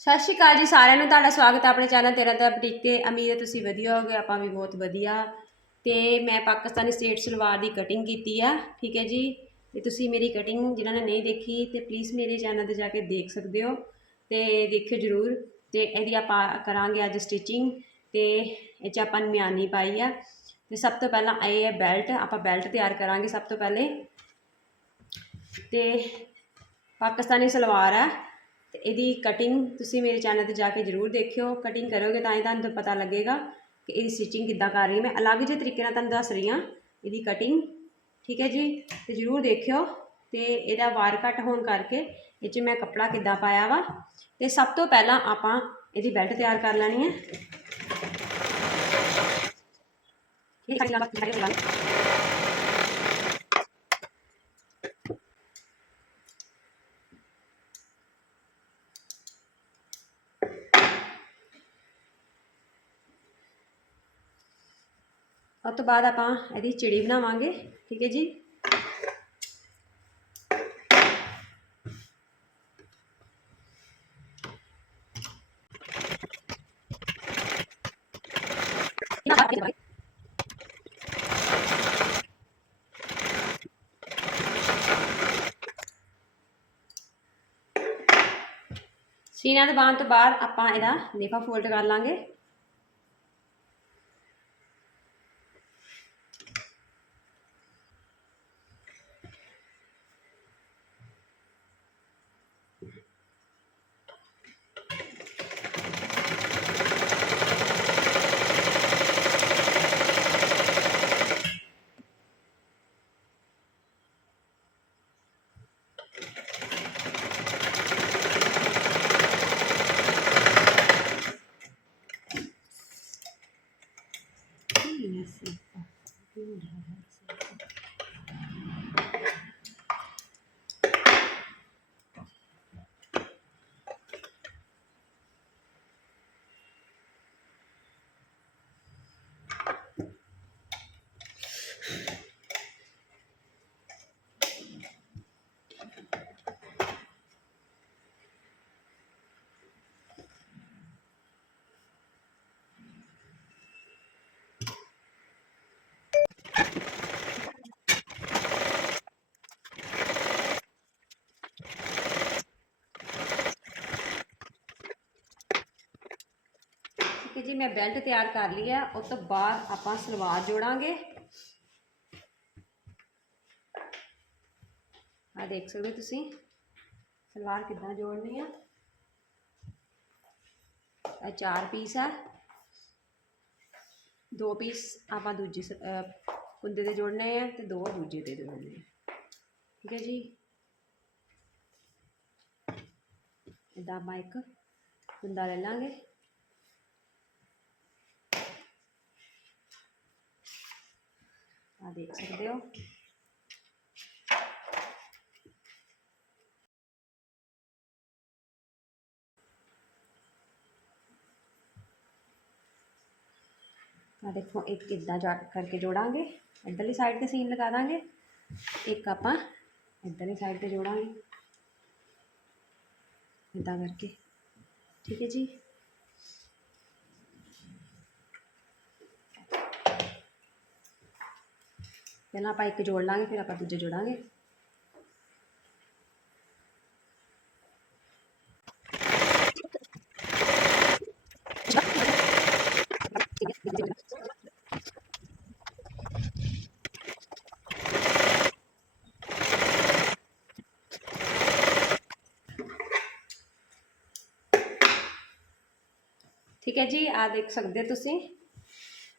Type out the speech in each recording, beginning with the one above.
ਸਤਿ ਸ਼੍ਰੀ ਅਕਾਲ ਜੀ ਸਾਰਿਆਂ ਨੂੰ, ਤੁਹਾਡਾ ਸਵਾਗਤ ਹੈ ਆਪਣੇ ਚੈਨਲ ਤੇਰਾ ਦਾ ਬੁਟੀਕ। ਤੇ ਉਮੀਦ ਹੈ ਤੁਸੀਂ ਵਧੀਆ ਹੋਗੇ ਆਪਾਂ ਵੀ ਬਹੁਤ ਵਧੀਆ। ਤੇ ਮੈਂ ਪਾਕਿਸਤਾਨੀ ਸਟੇਟ ਸਲਵਾਰ ਦੀ ਕਟਿੰਗ ਕੀਤੀ ਆ, ਠੀਕ ਹੈ ਜੀ? ਤੇ ਤੁਸੀਂ ਮੇਰੀ ਕਟਿੰਗ ਜਿਨ੍ਹਾਂ ਨੇ ਨਹੀਂ ਦੇਖੀ, ਤੇ ਪਲੀਜ਼ ਮੇਰੇ ਚੈਨਲ ਤੇ ਜਾ ਕੇ ਦੇਖ ਸਕਦੇ ਹੋ ਤੇ ਦੇਖਿਓ ਜਰੂਰ। ਤੇ ਇਹਦੀ ਆਪਾਂ ਕਰਾਂਗੇ ਅੱਜ ਸਟਿਚਿੰਗ ਤੇ ਇਹ 'ਚ ਆਪਾਂ ਮਿਆਨੀ ਪਾਈ ਆ। ਤੇ ਸਭ ਤੋਂ ਪਹਿਲਾਂ ਇਹ ਹੈ ਬੈਲਟ ਆਪਾਂ ਬੈਲਟ ਤਿਆਰ ਕਰਾਂਗੇ ਸਭ ਤੋਂ ਪਹਿਲੇ। ਤੇ ਪਾਕਿਸਤਾਨੀ ਸਲਵਾਰ ਹੈ ਤੇ ਇਹਦੀ ਕਟਿੰਗ ਤੁਸੀਂ ਮੇਰੇ ਚੈਨਲ ਤੇ ਜਾ ਕੇ ਜਰੂਰ ਦੇਖਿਓ। ਕਟਿੰਗ ਕਰੋਗੇ ਤਾਂ ਹੀ ਤੁਹਾਨੂੰ ਪਤਾ ਲੱਗੇਗਾ ਕਿ ਇਹਦੀ ਸਟਿਚਿੰਗ ਕਿੱਦਾਂ ਕਰ ਰਹੀ ਹਾਂ। ਮੈਂ ਅਲੱਗ ਜਿਹੇ ਤਰੀਕੇ ਨਾਲ ਤੁਹਾਨੂੰ ਦੱਸ ਰਹੀ ਹਾਂ ਇਹਦੀ ਕਟਿੰਗ ਠੀਕ ਹੈ ਜੀ? ਤੇ ਜਰੂਰ ਦੇਖਿਓ ਤੇ ਇਹਦਾ ਵਾਰ ਕੱਟ ਹੋਣ ਕਰਕੇ ਇਹ 'ਚ ਮੈਂ ਕੱਪੜਾ ਕਿੱਦਾਂ ਪਾਇਆ ਵਾ। ਤੇ ਸਭ ਤੋਂ ਪਹਿਲਾਂ ਆਪਾਂ ਇਹਦੀ ਬੈਲਟ ਤਿਆਰ ਕਰ ਲੈਣੀ ਹੈ। ਠੀਕ ਹੈ ਉਸ ਤੋਂ ਬਾਅਦ ਆਪਾਂ ਇਹਦੀ ਚਿੜੀ ਬਣਾਵਾਂਗੇ ਠੀਕ ਹੈ ਜੀ ਸੀਨਾ ਦਬਾਉਣ ਤੋਂ ਬਾਅਦ ਆਪਾਂ ਇਹਦਾ ਲੇਫਾ ਫੋਲਡ ਕਰ ਲਾਂਗੇ ਠੀਕ ਜੀ ਮੈਂ ਬੈਲਟ ਤਿਆਰ ਕਰ ਲਈ ਹੈ ਉਸ ਤੋਂ ਬਾਅਦ ਆਪਾਂ ਸਲਵਾਰ ਜੋੜਾਂਗੇ। ਆ ਦੇਖ ਸਕਦੇ ਹੋ ਤੁਸੀਂ, ਸਲਵਾਰ ਕਿੱਦਾਂ ਜੋੜਨੀ ਆ। ਇਹ ਚਾਰ ਪੀਸ ਆ। ਦੋ ਪੀਸ ਆਪਾਂ ਦੂਜੀ ਸ- ਅਹ ਕੁੰਦੇ ਦੇ ਜੋੜਨੇ ਆ ਤੇ ਦੋ ਦੂਜੇ ਦੇ ਜੋੜਨੇ ਆ। ਠੀਕ ਹੈ ਜੀ? ਇਦਾਂ ਆਪਾਂ ਇੱਕ ਕੁੰਦਾ ਲੈ ਲਾਂਗੇ। ਆ ਦੇਖ ਸਕਦੇ ਹੋ ਆ ਦੇਖੋ ਇੱਕ ਇਦਾਂ ਜਾ ਕਰਕੇ ਜੋੜਾਂਗੇ ਇੱਧਰਲੀ ਸਾਈਡ ਤੇ ਸੀਨ ਲਗਾ ਦਾਂਗੇ ਇੱਕ ਆਪਾਂ ਇੱਧਰਲੀ ਸਾਈਡ ਤੇ ਜੋੜਾਂਗੇ ਇਦਾਂ ਕਰਕੇ ਠੀਕ ਹੈ ਜੀ ਪਹਿਲਾਂ ਆਪਾਂ ਇੱਕ ਜੋੜ ਲਾਂਗੇ, ਫਿਰ ਆਪਾਂ ਦੂਜੇ ਜੋੜਾਂਗੇ। ਠੀਕ ਹੈ ਜੀ ਆ ਦੇਖ ਸਕਦੇ ਹੋ ਤੁਸੀਂ।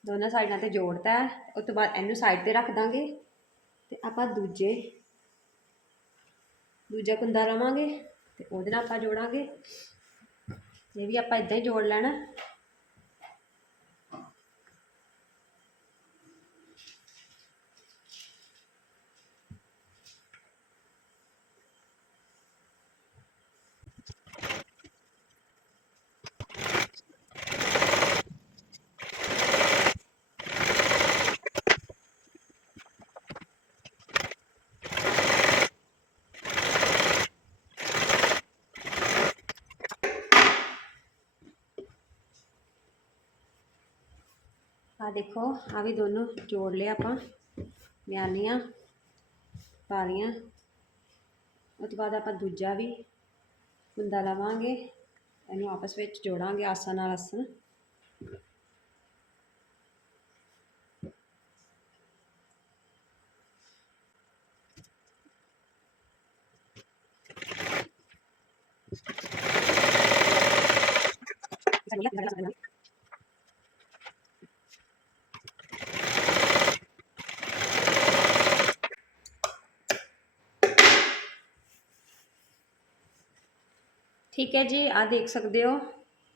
ਦੋਨਾਂ ਸਾਈਡਾਂ ਤੇ ਜੋੜਤਾ ਹੈ, ਉਸ ਤੋਂ ਬਾਅਦ ਇਹਨੂੰ ਸਾਈਡ ਤੇ ਰੱਖ ਦਾਂਗੇ ਤੇ ਆਪਾਂ ਦੂਜੇ, ਦੂਜਾ ਕੁੰਦਾ ਲਵਾਂਗੇ ਤੇ ਉਹਦੇ ਨਾਲ ਆਪਾਂ ਜੋੜਾਂਗੇ। ਇਹ ਵੀ ਆਪਾਂ ਇਦਾਂ ਹੀ ਜੋੜ ਲੈਣਾ। ਆ ਦੇਖੋ ਆ ਵੀ ਦੋਨੋਂ ਜੋੜ ਲਿਆ ਆਪਾਂ। ਮਿਆਨੀਆਂ ਪਾ ਲਈਆਂ ਉਹ ਤੋਂ ਬਾਅਦ ਆਪਾਂ ਦੂਜਾ ਵੀ ਕੁੰਦਾ ਲਵਾਂਗੇ। ਇਹਨੂੰ ਆਪਸ ਵਿੱਚ ਜੋੜਾਂਗੇ ਆਸਨ ਨਾਲ ਆਸਨ ਠੀਕ ਹੈ ਜੀ ਆ ਦੇਖ ਸਕਦੇ ਹੋ,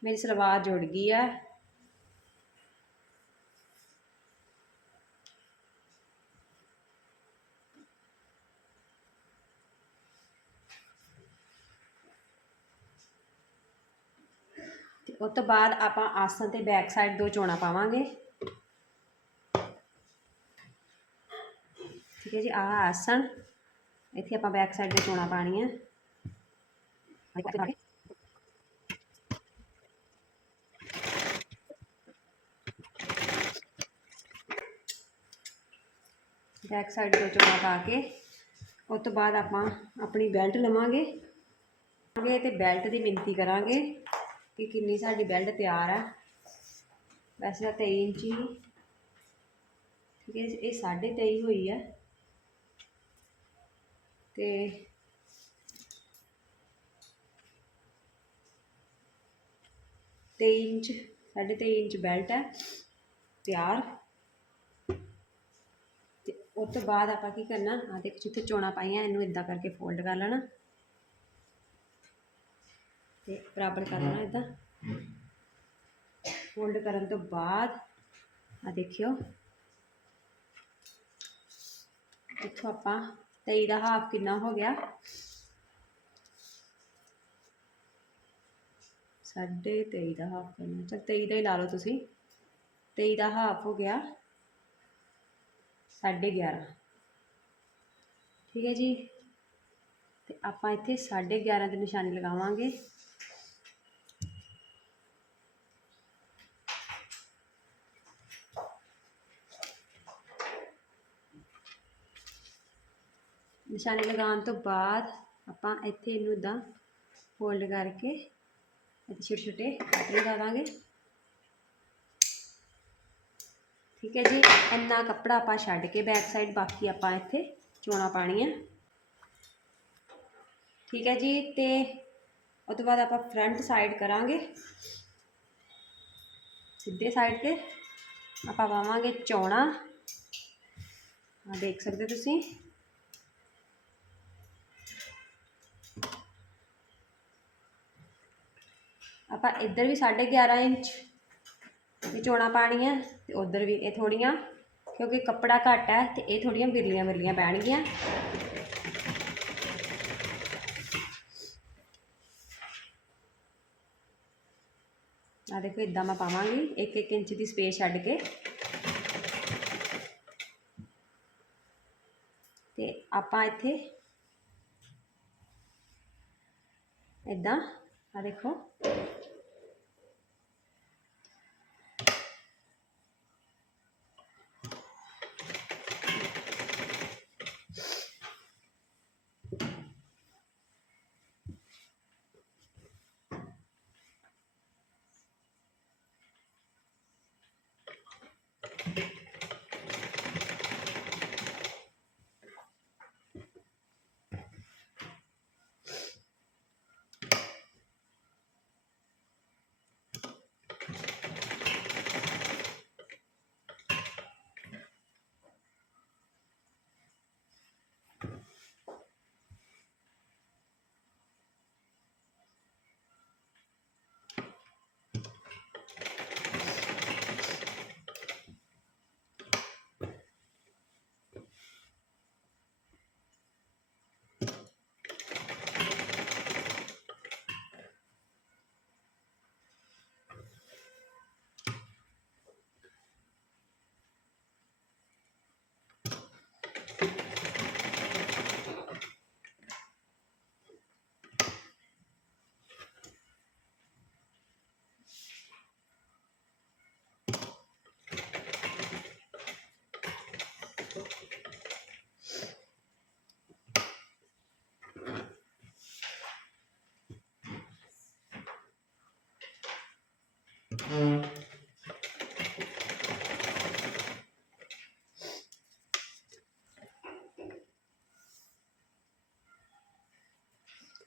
ਮੇਰੀ ਸਲਵਾਰ ਜੁੜ ਗਈ ਹੈ। ਤੇ ਉਸ ਤੋਂ ਬਾਅਦ ਆਪਾਂ ਆਸਨ ਤੇ ਬੈਕ ਸਾਈਡ ਦੋ ਚੋਣਾ ਪਾਵਾਂਗੇ। ਠੀਕ ਹੈ ਜੀ, ਆਹ ਆਸਨ ਇੱਥੇ ਆਪਾਂ ਬੈਕ ਸਾਈਡ ਦੇ ਚੋਣਾ ਪਾਣੀਆਂ ਬੈਕ ਸਾਈਡ ਤੋਂ ਚੋਣਾ ਪਾ ਕੇ ਉਸ ਤੋਂ ਬਾਅਦ ਆਪਾਂ ਆਪਣੀ ਬੈਲਟ ਲਵਾਂਗੇ। ਆਗੇ ਤੇ ਬੈਲਟ ਦੀ ਮਿਣਤੀ ਕਰਾਂਗੇ ਕਿ ਕਿੰਨੀ ਸਾਡੀ ਬੈਲਟ ਤਿਆਰ ਹੈ ਵੈਸੇ ਤਾਂ 23 ਇੰਚ ਹੀ। ਠੀਕ ਹੈ ਇਹ ਸਾਢੇ 23 ਹੋਈ ਹੈ ਤੇ ਤੇਈ ਇੰਚ, ਸਾਢੇ ਤੇਈ ਇੰਚ ਬੈਲਟ ਹੈ ਤਿਆਰ। ਉਸ ਤੋਂ ਬਾਅਦ ਆਪਾਂ ਕੀ ਕਰਨਾ? ਆ ਦੇਖ, ਜਿੱਥੇ ਚੋਣਾ ਪਾਈਆਂ, ਇਹਨੂੰ ਇਦਾਂ ਕਰਕੇ ਫੋਲਡ ਕਰ ਲੈਣਾ। ਤੇ ਬਰਾਬਰ ਕਰ ਲੈਣਾ ਇਦਾਂ ਫੋਲਡ ਕਰਨ ਤੋਂ ਬਾਅਦ ਆ ਦੇਖਿਓ। ਇੱਥੋਂ ਆਪਾਂ 23 ਦਾ ਹਾਫ ਕਿੰਨਾ ਹੋ ਗਿਆ? ਸਾਢੇ ਤੇਈ ਦਾ ਹਾਫ ਕਰਨਾ। ਚਲ ਤੇਈ ਦਾ ਹੀ ਲਾ ਲਓ ਤੁਸੀਂ। ਤੇਈ ਦਾ ਹਾਫ ਹੋ ਗਿਆ। ਸਾਢੇ ਗਿਆਰਾਂ। ਠੀਕ ਹੈ ਜੀ? ਤੇ ਆਪਾਂ ਇੱਥੇ ਸਾਢੇ ਗਿਆਰਾਂ ਦੀ ਨਿਸ਼ਾਨੀ ਲਗਾਵਾਂਗੇ। ਨਿਸ਼ਾਨੀ ਲਗਾਉਣ ਤੋਂ ਬਾਅਦ ਆਪਾਂ ਇੱਥੇ ਇਹਨੂੰ ਇਦਾਂ ਫੋਲਡ ਕਰਕੇ ਇੱਥੇ ਛੋਟੇ ਛੋਟੇ ਕੱਟ ਲਗਾ ਦਾਂਗੇ। ਠੀਕ ਹੈ ਜੀ, ਇੰਨਾ ਕੱਪੜਾ ਆਪਾਂ ਛੱਡ ਕੇ ਬੈਕ ਸਾਈਡ ਬਾਕੀ ਆਪਾਂ ਇੱਥੇ ਚੋਣਾ ਪਾਣੀਆਂ। ਠੀਕ ਹੈ ਜੀ, ਤੇ ਉਸ ਤੋਂ ਬਾਅਦ ਆਪਾਂ ਫਰੰਟ ਸਾਈਡ ਕਰਾਂਗੇ। ਸਿੱਧੇ ਸਾਈਡ ਤੇ ਆਪਾਂ ਪਾਵਾਂਗੇ ਚੋਣਾ। ਆ ਦੇਖ ਸਕਦੇ ਤੁਸੀਂ। ਆਪਾਂ ਇੱਧਰ ਵੀ 11.5 ਇੰਚ ਵੀ ਚੋਣਾ ਪਾਣੀਆਂ ਤੇ ਉਧਰ ਵੀ ਇਹ ਥੋੜੀਆਂ, ਕਿਉਂਕਿ ਕੱਪੜਾ ਘੱਟ ਹੈ ਤੇ ਇਹ ਥੋੜੀਆਂ ਬਿਰਲੀਆਂ ਬਿਰਲੀਆਂ ਪੈਣਗੀਆਂ। ਆ ਦੇਖੋ ਇਦਾਂ ਮੈਂ ਪਾਵਾਂਗੀ 1-1 ਇੰਚ ਦੀ ਸਪੇਸ ਛੱਡ ਕੇ। ਤੇ ਆਪਾਂ ਇੱਥੇ ਇਦਾਂ ਆ ਦੇਖੋ।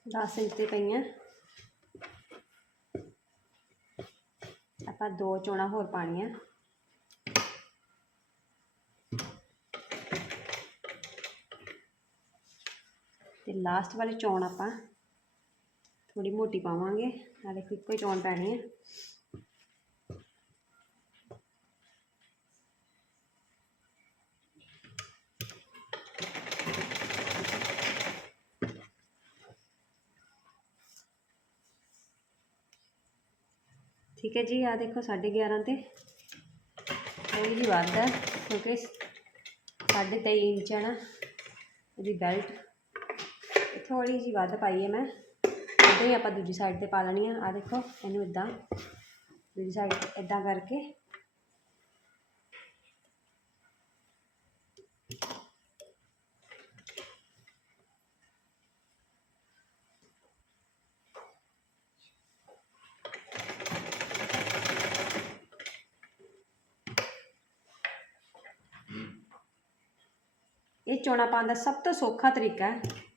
ਦਸ ਇੰਚ ਤੇ ਪਈਆਂ। ਆਪਾਂ ਦੋ ਚੋਣਾ ਹੋਰ ਪਾਣੀਆਂ ਤੇ ਲਾਸਟ ਵਾਲੀ ਚੌਣ ਆਪਾਂ ਥੋੜੀ ਮੋਟੀ ਪਾਵਾਂਗੇ। ਨਾਲੇ ਦੇਖੋ ਇੱਕੋ ਹੀ ਚੋਣ ਪੈਣੀ ਹੈ ਠੀਕ ਹੈ ਜੀ ਆ ਦੇਖੋ 11.5 ਤੇ। ਥੋੜੀ ਜਿਹੀ ਵੱਧ ਹੈ, ਕਿਉਂਕਿ ਸਾਢੇ ਤੇਈ ਇੰਚ ਹੈ ਨਾ, ਉਹਦੀ ਬੈਲਟ ਥੋੜੀ ਜਿਹੀ ਵੱਧ ਪਾਈ ਹੈ ਮੈਂ। ਇੱਦਾਂ ਹੀ ਆਪਾਂ ਦੂਜੀ ਸਾਈਡ ਤੇ ਪਾ ਲੈਣੀ ਆ। ਆ ਦੇਖੋ, ਇਹਨੂੰ ਇਦਾਂ ਦੂਜੀ ਸਾਈਡ ਇਦਾਂ ਕਰਕੇ। ਚੋਣਾ ਪਾਉਣ ਦਾ ਸਭ ਤੋਂ ਸੌਖਾ ਤਰੀਕਾ ਹੈ।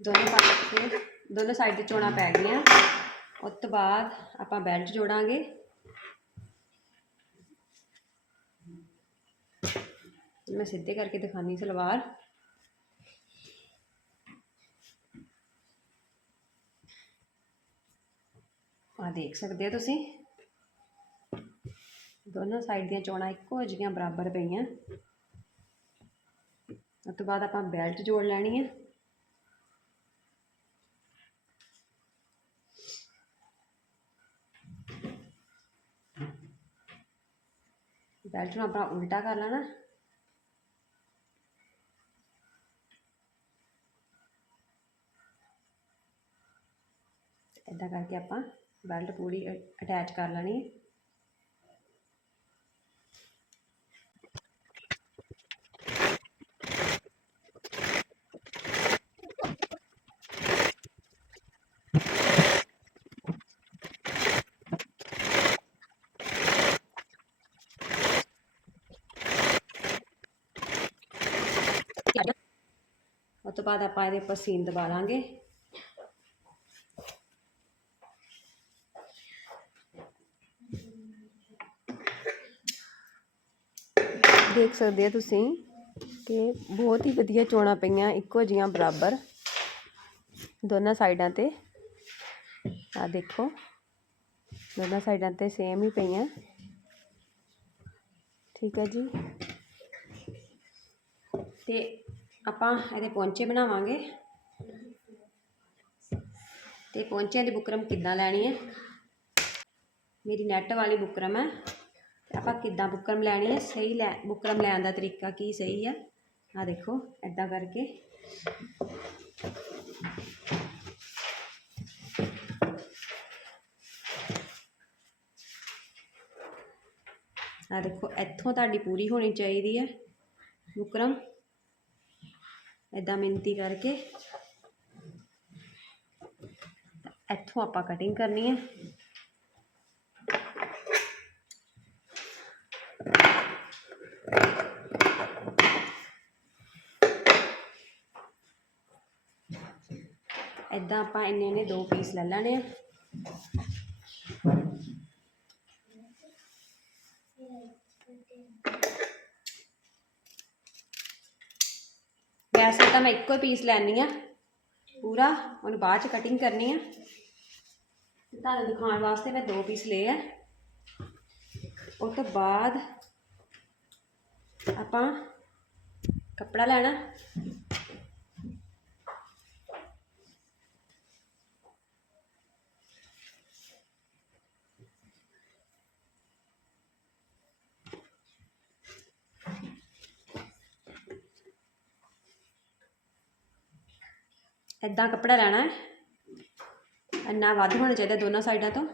ਦੋਨੋਂ ਪਾਸੇ, ਦੋਨੋਂ ਸਾਈਡ ਤੇ ਚੋਣਾ ਪੈ ਗਈਆਂ। ਉਸ ਤੋਂ ਬਾਅਦ ਆਪਾਂ ਬੈਲਟ ਜੋੜਾਂਗੇ। ਮੈਂ ਸਿੱਧੇ ਕਰਕੇ ਦਿਖਾਨੀ ਸਲਵਾਰ। ਆ ਦੇਖ ਸਕਦੇ ਹੋ ਤੁਸੀਂ? ਦੋਨੋਂ ਸਾਈਡ ਦੀਆਂ ਚੋਣਾਂ ਇੱਕੋ ਜਿਹੀਆਂ ਬਰਾਬਰ ਪਈਆਂ। ਉਸ ਤੋਂ ਬਾਅਦ ਆਪਾਂ ਬੈਲਟ ਜੋੜ ਲੈਣੀ ਹੈ। ਬੈਲਟ ਨੂੰ ਆਪਣਾ ਉਲਟਾ ਕਰ ਲੈਣਾ। ਇਦਾਂ ਕਰਕੇ ਆਪਾਂ ਬੈਲਟ ਪੂਰੀ ਅਟੈਚ ਕਰ ਲੈਣੀ ਹੈ। ਉਸ ਤੋਂ ਬਾਅਦ ਆਪਾਂ ਇਹਦੇ ਉੱਪਰ ਸੀਨ ਦਬਾ ਲਾਂਗੇ। ਦੇਖ ਸਕਦੇ ਆ ਤੁਸੀਂ ਕਿ ਬਹੁਤ ਹੀ ਵਧੀਆ ਚੋਣਾਂ ਪਈਆਂ, ਇੱਕੋ ਜੀਆਂ ਬਰਾਬਰ ਦੋਨਾਂ ਸਾਈਡਾਂ ਤੇ। ਆ ਦੇਖੋ, ਦੋਨਾਂ ਸਾਈਡਾਂ ਤੇ ਸੇਮ ਹੀ ਪਈਆਂ। ਠੀਕ ਹੈ ਜੀ। ਤੇ ਆਪਾਂ ਇਹਦੇ ਪੌਂਚੇ ਬਣਾਵਾਂਗੇ। ਤੇ ਪੌਂਚਿਆਂ ਦੀ ਬੁਕਰਮ ਕਿੱਦਾਂ ਲੈਣੀ ਹੈ? ਮੇਰੀ ਨੈਟ ਵਾਲੀ ਬੁਕਰਮ ਹੈ। ਆਪਾਂ ਕਿੱਦਾਂ ਬੁਕਰਮ ਲੈਣੀ ਹੈ? ਸਹੀ ਲੈ, ਬੁਕਰਮ ਲੈਣ ਦਾ ਤਰੀਕਾ ਕੀ ਸਹੀ ਹੈ? ਆ ਦੇਖੋ ਐਦਾਂ ਕਰਕੇ। ਆ ਦੇਖੋ, ਇੱਥੋਂ ਤੁਹਾਡੀ ਪੂਰੀ ਹੋਣੀ ਚਾਹੀਦੀ ਹੈ ਬੁਕਰਮ। ਇਦਾਂ ਮਿੰਤੀ ਕਰਕੇ। ਇੱਥੋਂ ਆਪਾਂ ਕਟਿੰਗ ਕਰਨੀ ਹੈ ਇਦਾਂ ਆਪਾਂ ਇੰਨੇ ਇੰਨੇ ਦੋ ਪੀਸ ਲੈ ਲੈਣੇ ਆ। ਵੈਸੇ ਤਾਂ ਮੈਂ ਇੱਕੋ ਹੀ ਪੀਸ ਲੈਣੀ ਆ। ਪੂਰਾ ਉਹਨੂੰ ਬਾਅਦ ਚ ਕਟਿੰਗ ਕਰਨੀ ਆ। ਤੁਹਾਨੂੰ ਦਿਖਾਉਣ ਵਾਸਤੇ ਮੈਂ ਦੋ ਪੀਸ ਲਏ ਆ। ਉਸ ਤੋਂ ਬਾਅਦ ਆਪਾਂ ਕੱਪੜਾ ਲੈਣਾ। ਐਦਾਂ ਕੱਪੜਾ ਲੈਣਾ ਹੈ। ਇੰਨਾ ਵੱਧ ਹੋਣਾ ਚਾਹੀਦਾ ਦੋਨਾਂ ਸਾਈਡਾਂ ਤੋਂ।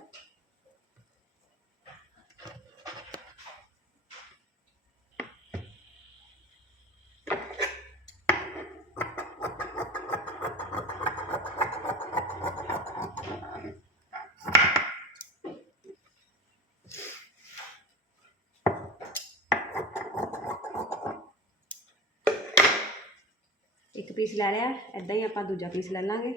ਪੀਸ ਲੈ ਲਿਆ ਐਦਾਂ ਹੀ ਆਪਾਂ ਦੂਜਾ ਪੀਸ ਲੈ ਲਾਂਗੇ।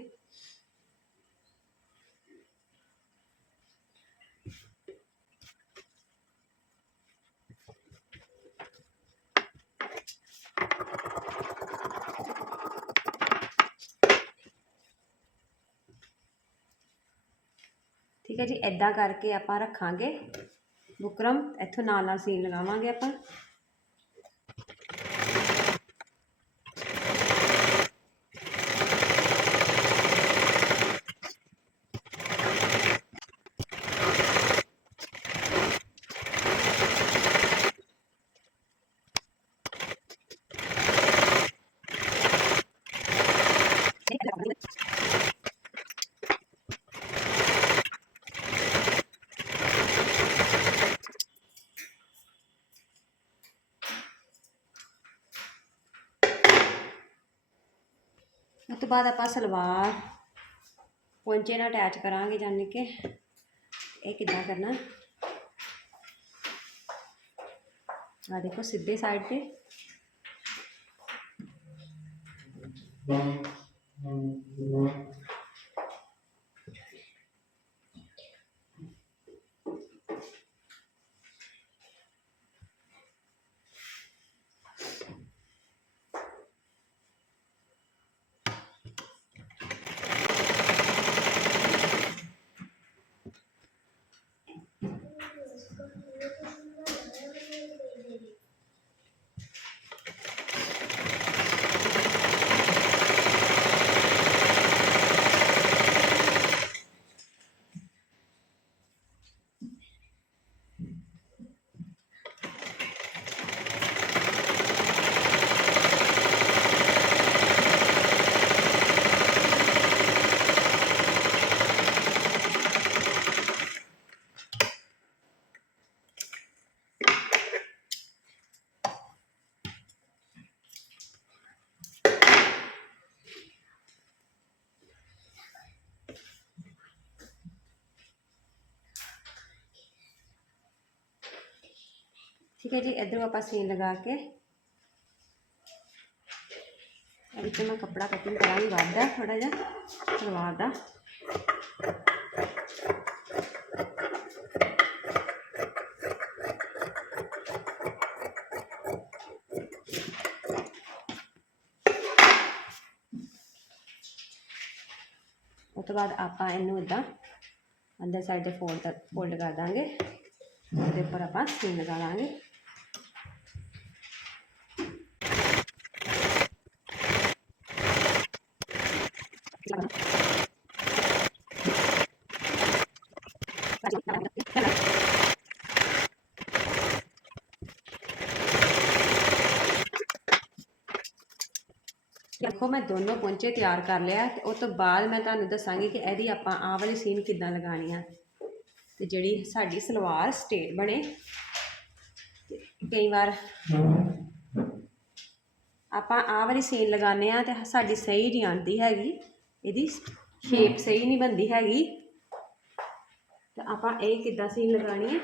ਠੀਕ ਹੈ ਜੀ ਐਦਾਂ ਕਰਕੇ ਆਪਾਂ ਰੱਖਾਂਗੇ ਬੁਕਰਮ। ਇੱਥੋਂ ਨਾਲ ਨਾਲ ਸੀਨ ਲਗਾਵਾਂਗੇ ਆਪਾਂ। ਉਸ ਤੋਂ ਬਾਅਦ ਆਪਾਂ ਸਲਵਾਰ ਪੌਂਚੇ ਨਾਲ ਅਟੈਚ ਕਰਾਂਗੇ ਜਾਨੀ ਕਿ ਇਹ ਕਿੱਦਾਂ ਕਰਨਾ ਆ ਦੇਖੋ ਸਿੱਧੇ ਸਾਈਡ ਤੇ ਠੀਕ ਹੈ ਜੀ, ਇਧਰੋਂ ਆਪਾਂ ਸੀਨ ਲਗਾ ਕੇ। ਇਹ ਵਿੱਚ ਮੈਂ ਕੱਪੜਾ ਕਟਿੰਗ ਕਰਾਂਗੀ ਵੱਧਦਾ ਥੋੜਾ ਜਿਹਾ, ਸਲਵਾਰ ਦਾ। ਉਸ ਤੋਂ ਬਾਅਦ ਆਪਾਂ ਇਹਨੂੰ ਇਦਾਂ ਅੰਦਰ ਸਾਈਡ ਤੇ ਫੋਲਡ ਫੋਲਡ ਕਰ ਦਾਂਗੇ। ਉਹਦੇ ਉੱਪਰ ਆਪਾਂ ਸੀਨ ਲਗਾ ਲਾਂਗੇ ਦੇਖੋ ਮੈਂ ਦੋਨੋਂ ਪੌਂਚੇ ਤਿਆਰ ਕਰ ਲਿਆ ਤੇ ਉਸ ਤੋਂ ਬਾਅਦ ਮੈਂ ਤੁਹਾਨੂੰ ਦੱਸਾਂਗੀ ਕਿ ਇਹਦੀ ਆਪਾਂ ਆਹ ਵਾਲੀ ਸੀਨ ਕਿੱਦਾਂ ਲਗਾਉਣੀ ਆ। ਤੇ ਜਿਹੜੀ ਸਾਡੀ ਸਲਵਾਰ ਸਟੇਟ ਬਣੇ। ਕਈ ਵਾਰ ਆਪਾਂ ਆਹ ਵਾਲੀ ਸੀਨ ਲਗਾਉਂਦੇ ਆ ਤੇ ਸਾਡੀ ਸਹੀ ਨਹੀਂ ਆਉਂਦੀ ਹੈਗੀ। ਇਹਦੀ ਸ਼ੇਪ ਸਹੀ ਨਹੀਂ ਬਣਦੀ ਹੈਗੀ। ਤੇ ਆਪਾਂ ਇਹ ਕਿੱਦਾਂ ਸੀਨ ਲਗਾਉਣੀ ਹੈ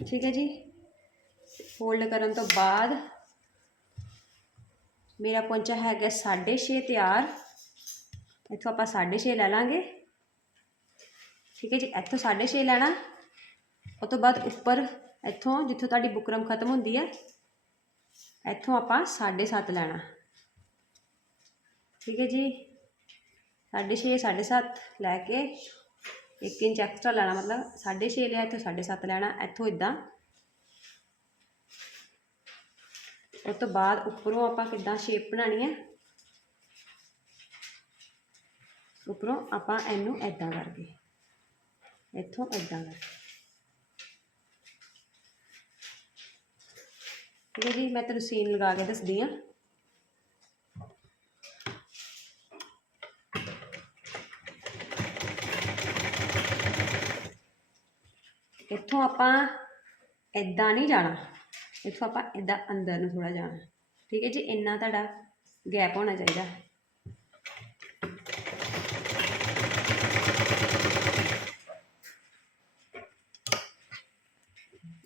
ਠੀਕ ਹੈ ਜੀ। ਫੋਲਡ ਕਰਨ ਤੋਂ ਬਾਅਦ ਮੇਰਾ ਪਹੁੰਚਾ ਹੈਗਾ 6.5 ਤਿਆਰ। ਇੱਥੋਂ ਆਪਾਂ 6.5 ਲੈ ਲਾਂਗੇ। ਠੀਕ ਹੈ ਜੀ, ਇੱਥੋਂ 6.5 ਲੈਣਾ। ਉਸ ਤੋਂ ਬਾਅਦ ਉੱਪਰ ਇੱਥੋਂ ਜਿੱਥੋਂ ਤੁਹਾਡੀ ਬੁਕਰਮ ਖਤਮ ਹੁੰਦੀ ਹੈ, ਇੱਥੋਂ ਆਪਾਂ 7.5 ਲੈਣਾ। ਠੀਕ ਹੈ ਜੀ 6.5 7.5 ਲੈ ਕੇ 1 ਇੰਚ ਐਕਸਟਰਾ ਲੈਣਾ, ਮਤਲਬ 6.5 ਲਿਆ, ਇੱਥੋਂ 7.5 ਲੈਣਾ, ਇੱਥੋਂ ਇਦਾਂ ਉਸ ਤੋਂ ਬਾਅਦ ਉੱਪਰੋਂ ਆਪਾਂ ਕਿੱਦਾਂ ਸ਼ੇਪ ਬਣਾਉਣੀ ਹੈ ਉੱਪਰੋਂ ਆਪਾਂ ਇਹਨੂੰ ਐਦਾਂ ਕਰਕੇ। ਇੱਥੋਂ ਐਦਾਂ ਕਰਕੇ। ਠੀਕ ਹੈ ਜੀ, ਮੈਂ ਤੁਹਾਨੂੰ ਸੀਨ ਲਗਾ ਕੇ ਦੱਸਦੀ ਹਾਂ ਇੱਥੋਂ ਆਪਾਂ ਇੱਦਾਂ ਨਹੀਂ ਜਾਣਾ। ਇੱਥੋਂ ਆਪਾਂ ਇੱਦਾਂ ਅੰਦਰ ਨੂੰ ਥੋੜਾ ਜਾਣਾ ਠੀਕ ਹੈ ਜੀ, ਇੰਨਾ ਤੁਹਾਡਾ ਗੈਪ ਹੋਣਾ ਚਾਹੀਦਾ।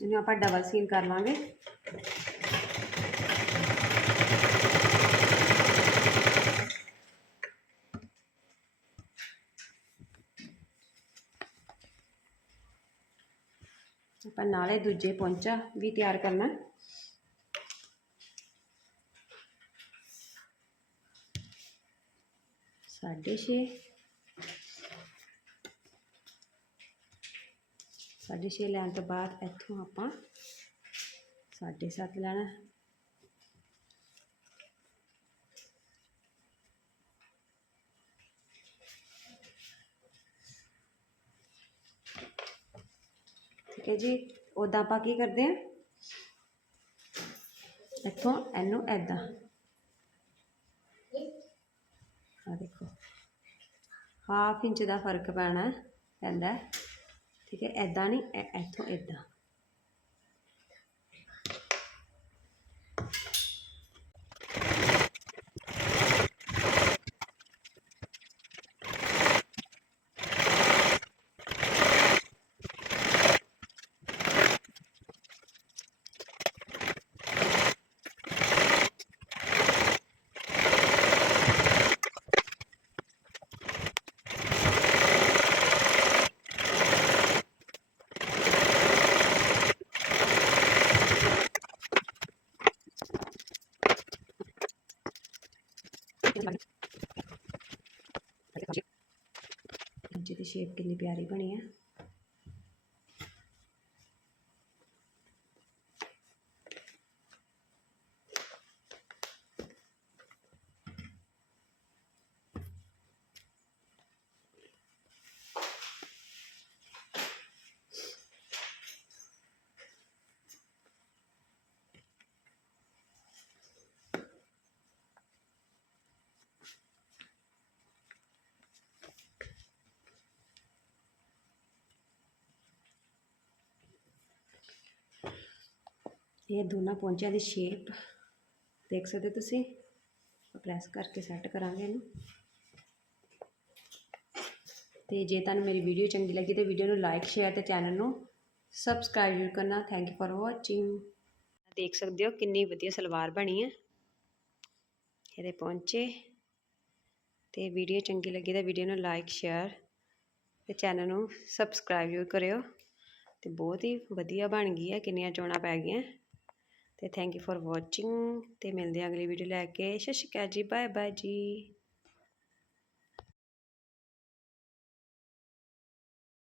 ਇਹਨੂੰ ਆਪਾਂ ਡਬਲ ਸੀਨ ਕਰ ਲਾਂਗੇ। ਆਪਾਂ ਨਾਲੇ ਦੂਜੇ ਪੌਂਚਾ ਵੀ ਤਿਆਰ ਕਰਨਾ। ਸਾਢੇ ਛੇ। ਸਾਢੇ ਛੇ ਲੈਣ ਤੋਂ ਬਾਅਦ ਇੱਥੋਂ ਆਪਾਂ ਸਾਢੇ ਸੱਤ ਲੈਣਾ। ਠੀਕ ਹੈ ਜੀ ਉਦਾਂ ਆਪਾਂ ਕੀ ਕਰਦੇ ਹਾਂ? ਇੱਥੋਂ ਇਹਨੂੰ ਐਦਾਂ ਆ ਦੇਖੋ। ਹਾਫ ਇੰਚ ਦਾ ਫ਼ਰਕ ਪੈਣਾ ਹੈ, ਪੈਂਦਾ ਠੀਕ ਹੈ ਐਦਾਂ ਨਹੀਂ ਇੱਥੋਂ ਐਦਾਂ ਪੰਜੇ ਦੀ ਸ਼ੇਪ ਕਿੰਨੀ ਪਿਆਰੀ ਬਣੀ ਆ। ਇਹ ਦੋਨਾਂ ਪੌਂਚਿਆਂ ਦੀ ਸ਼ੇਪ ਦੇਖ ਸਕਦੇ ਤੁਸੀਂ। ਪ੍ਰੈਸ ਕਰਕੇ ਸੈੱਟ ਕਰਾਂਗੇ ਇਹਨੂੰ। ਤੇ ਜੇ ਤੁਹਾਨੂੰ ਮੇਰੀ ਵੀਡੀਓ ਚੰਗੀ ਲੱਗੀ ਤੇ ਵੀਡੀਓ ਨੂੰ ਲਾਈਕ ਸ਼ੇਅਰ ਤੇ ਚੈਨਲ ਨੂੰ ਸਬਸਕ੍ਰਾਈਬ ਜ਼ਰੂਰ ਕਰਨਾ। ਥੈਂਕ ਯੂ ਫॉर ਵਾਚਿੰਗ ਦੇਖ ਸਕਦੇ ਹੋ ਕਿੰਨੀ ਵਧੀਆ ਸਲਵਾਰ ਬਣੀ ਹੈ। ਇਹਦੇ ਪਹੁੰਚੇ ਤੇ ਵੀਡੀਓ ਚੰਗੀ ਲੱਗੀ ਤਾਂ ਵੀਡੀਓ ਨੂੰ ਲਾਈਕ ਸ਼ੇਅਰ ਤੇ ਚੈਨਲ ਨੂੰ ਸਬਸਕ੍ਰਾਈਬ ਜ਼ਰੂਰ ਕਰਿਓ। ਤੇ ਬਹੁਤ ਹੀ ਵਧੀਆ ਬਣ ਗਈ ਹੈ। ਕਿੰਨੀਆਂ ਚੋਣਾਂ ਪੈ ਗਈਆਂ। ਤੇ ਥੈਂਕ ਯੂ ਫॉर ਵਾਚਿੰਗ ਤੇ ਮਿਲਦੇ ਹਾਂ ਅਗਲੀ ਵੀਡੀਓ ਲੈ ਕੇ। ਸਤਿ ਸ਼੍ਰੀ ਅਕਾਲ ਜੀ ਬਾਏ ਬਾਏ ਜੀ।